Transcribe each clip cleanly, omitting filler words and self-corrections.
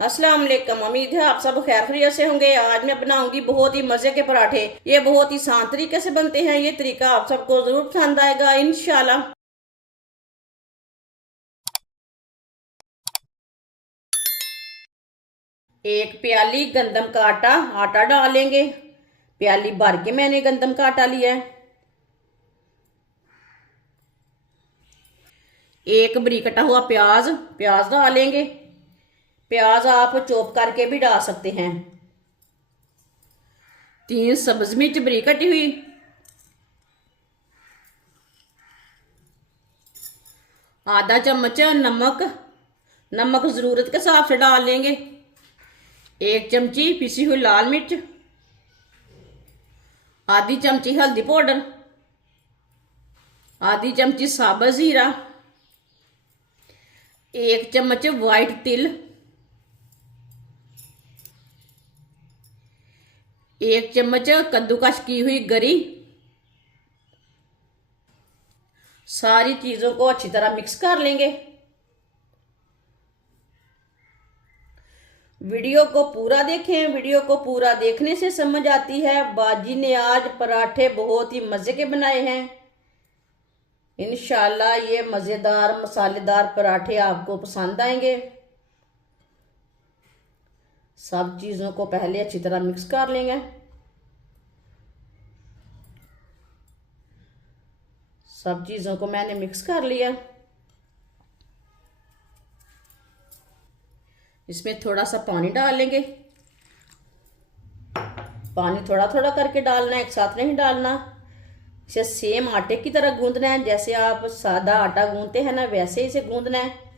अस्सलाम वालेकुम। उम्मीद है आप सब खैर खैरियत से होंगे। आज मैं बनाऊंगी बहुत ही मजे के पराठे। ये बहुत ही आसान तरीके से बनते हैं। ये तरीका आप सबको जरूर पसंद आएगा इंशाल्लाह। एक प्याली गंदम का आटा डालेंगे। प्याली भर के मैंने गंदम का आटा लिया है। एक बरीक कटा हुआ प्याज प्याज डालेंगे। प्याज आप चॉप करके भी डाल सकते हैं। 3 सब्ज मिर्च बरीक कटी हुई। आधा चम्मच नमक, नमक जरूरत के हिसाब से डाल लेंगे। 1 चमची पिसी हुई लाल मिर्च, आधी चमची हल्दी पाउडर, आधी चमची साबुत जीरा, 1 चम्मच वाइट तिल, 1 चम्मच कद्दूकस की हुई गरी। सारी चीजों को अच्छी तरह मिक्स कर लेंगे। वीडियो को पूरा देखें। वीडियो को पूरा देखने से समझ आती है बाजी ने आज पराठे बहुत ही मजे के बनाए हैं। इंशाल्लाह ये मजेदार मसालेदार पराठे आपको पसंद आएंगे। सब चीजों को पहले अच्छी तरह मिक्स कर लेंगे। सब चीजों को मैंने मिक्स कर लिया। इसमें थोड़ा सा पानी डाल लेंगे। पानी थोड़ा थोड़ा करके डालना है, एक साथ नहीं डालना। इसे सेम आटे की तरह गूंदना है। जैसे आप सादा आटा गूंदते हैं ना, वैसे इसे गूंदना है।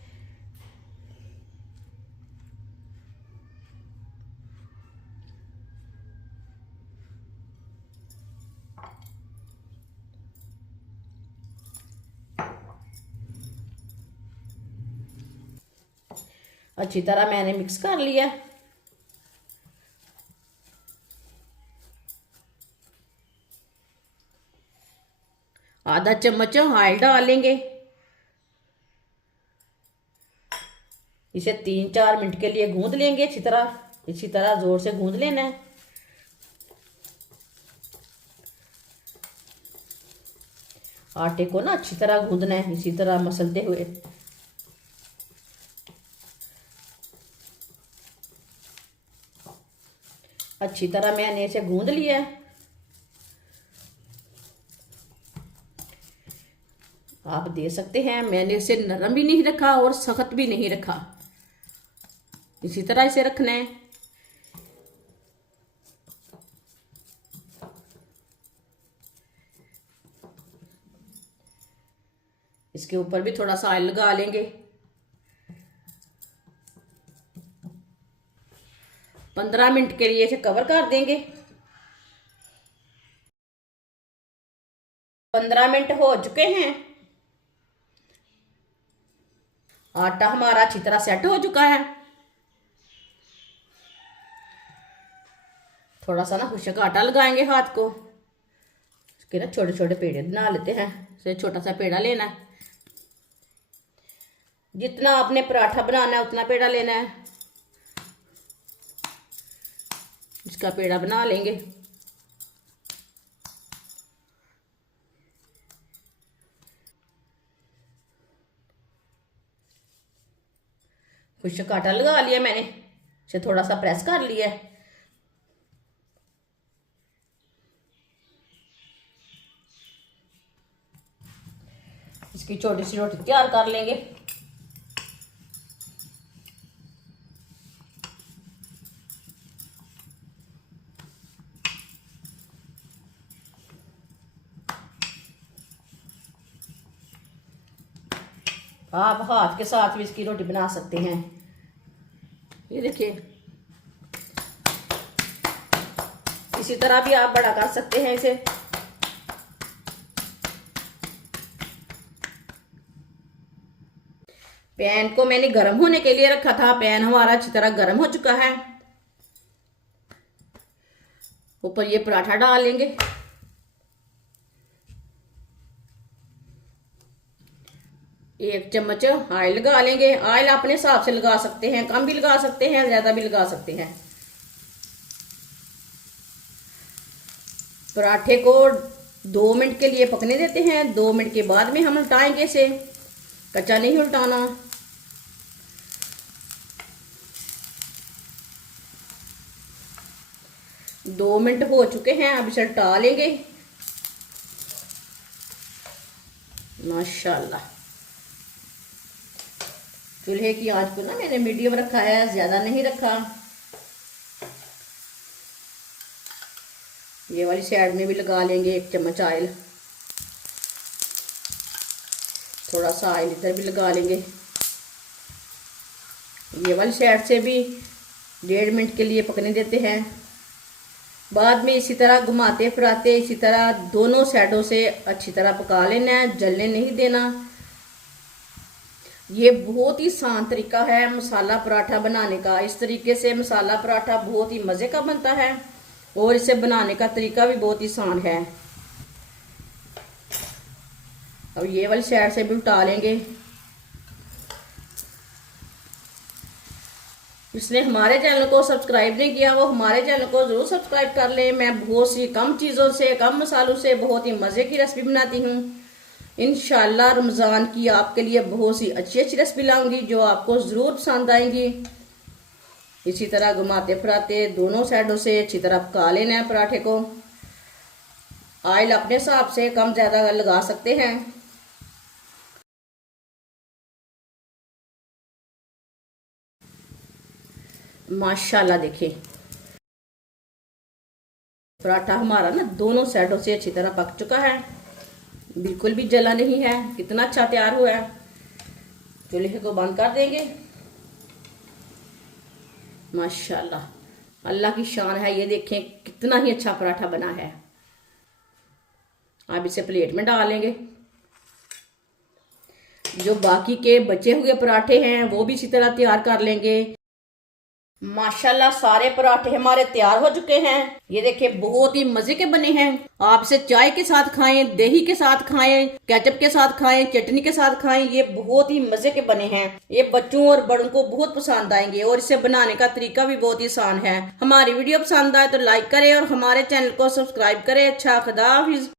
अच्छी तरह मैंने मिक्स कर लिया। आधा चम्मच ऑयल डालेंगे। इसे 3-4 मिनट के लिए गूंद लेंगे अच्छी तरह। इसी तरह जोर से गूंद लेना है। आटे को ना अच्छी तरह गूंदना है, इसी तरह मसलते हुए। अच्छी तरह मैंने इसे गूंद लिया है। आप दे सकते हैं, मैंने इसे नरम भी नहीं रखा और सख्त भी नहीं रखा। इसी तरह इसे रखना है। इसके ऊपर भी थोड़ा सा ऑयल लगा लेंगे। 15 मिनट के लिए इसे कवर कर देंगे। 15 मिनट हो चुके हैं। आटा हमारा अच्छी तरह सेट हो चुका है। थोड़ा सा ना खुशक आटा लगाएंगे हाथ को। इसके ना छोटे छोटे पेड़े बना लेते हैं। इसे छोटा सा पेड़ा लेना है। जितना आपने पराठा बनाना है उतना पेड़ा लेना है। इसका पेड़ा बना लेंगे। खुशक आटा लगा लिया मैंने। इसे थोड़ा सा प्रेस कर लिया है। इसकी छोटी सी रोटी तैयार कर लेंगे। आप हाथ के साथ भी इसकी रोटी बना सकते हैं। ये देखिए, इसी तरह भी आप बड़ा कर सकते हैं इसे। पैन को मैंने गर्म होने के लिए रखा था। पैन हमारा अच्छी तरह गर्म हो चुका है। ऊपर ये पराठा डालेंगे। 1 चम्मच ऑयल लगा लेंगे। ऑयल अपने हिसाब से लगा सकते हैं, कम भी लगा सकते हैं, ज्यादा भी लगा सकते हैं। पराठे को 2 मिनट के लिए पकने देते हैं। 2 मिनट के बाद में हम उल्टाएंगे इसे, कच्चा नहीं उल्टाना। दो मिनट हो चुके हैं, अब इसे उल्टा लेंगे। माशाल्लाह। चूल्हे की आंच को ना मैंने मीडियम रखा है, ज्यादा नहीं रखा। ये वाली साइड में भी लगा लेंगे 1 चम्मच ऑयल। थोड़ा सा ऑयल इधर भी लगा लेंगे। ये वाली साइड से भी 1.5 मिनट के लिए पकने देते हैं। बाद में इसी तरह घुमाते फिराते इसी तरह दोनों साइडों से अच्छी तरह पका लेना है, जलने नहीं देना। ये बहुत ही आसान तरीका है मसाला पराठा बनाने का। इस तरीके से मसाला पराठा बहुत ही मज़े का बनता है और इसे बनाने का तरीका भी बहुत ही आसान है। अब ये वाली साइड से भी उल्टा लेंगे। जिसने हमारे चैनल को सब्सक्राइब नहीं किया वो हमारे चैनल को जरूर सब्सक्राइब कर ले। मैं बहुत सी कम चीज़ों से, कम मसालों से बहुत ही मज़े की रेसिपी बनाती हूँ। इंशाल्लाह रमज़ान की आपके लिए बहुत सी अच्छी अच्छी रेसिपी लाऊंगी जो आपको ज़रूर पसंद आएंगी। इसी तरह घुमाते फिराते दोनों साइडों से अच्छी तरह पका लेना है पराठे को। ऑयल अपने हिसाब से कम ज़्यादा लगा सकते हैं। माशाल्लाह देखिए पराठा हमारा ना दोनों साइडों से अच्छी तरह पक चुका है, बिल्कुल भी जला नहीं है। कितना अच्छा तैयार हुआ है। चूल्हे को बंद कर देंगे। माशाल्लाह, अल्लाह की शान है। ये देखें कितना ही अच्छा पराठा बना है। अब इसे प्लेट में डाल लेंगे। जो बाकी के बचे हुए पराठे हैं वो भी इसी तरह तैयार कर लेंगे। माशाल्लाह सारे पराठे हमारे तैयार हो चुके हैं। ये देखिए बहुत ही मजे के बने हैं। आप इसे चाय के साथ खाएं, दही के साथ खाएं, केचप के साथ खाएं, चटनी के साथ खाएं। ये बहुत ही मजे के बने हैं। ये बच्चों और बड़ों को बहुत पसंद आएंगे और इसे बनाने का तरीका भी बहुत ही आसान है। हमारी वीडियो पसंद आए तो लाइक करें और हमारे चैनल को सब्सक्राइब करें। अच्छा, खुदा हाफिज।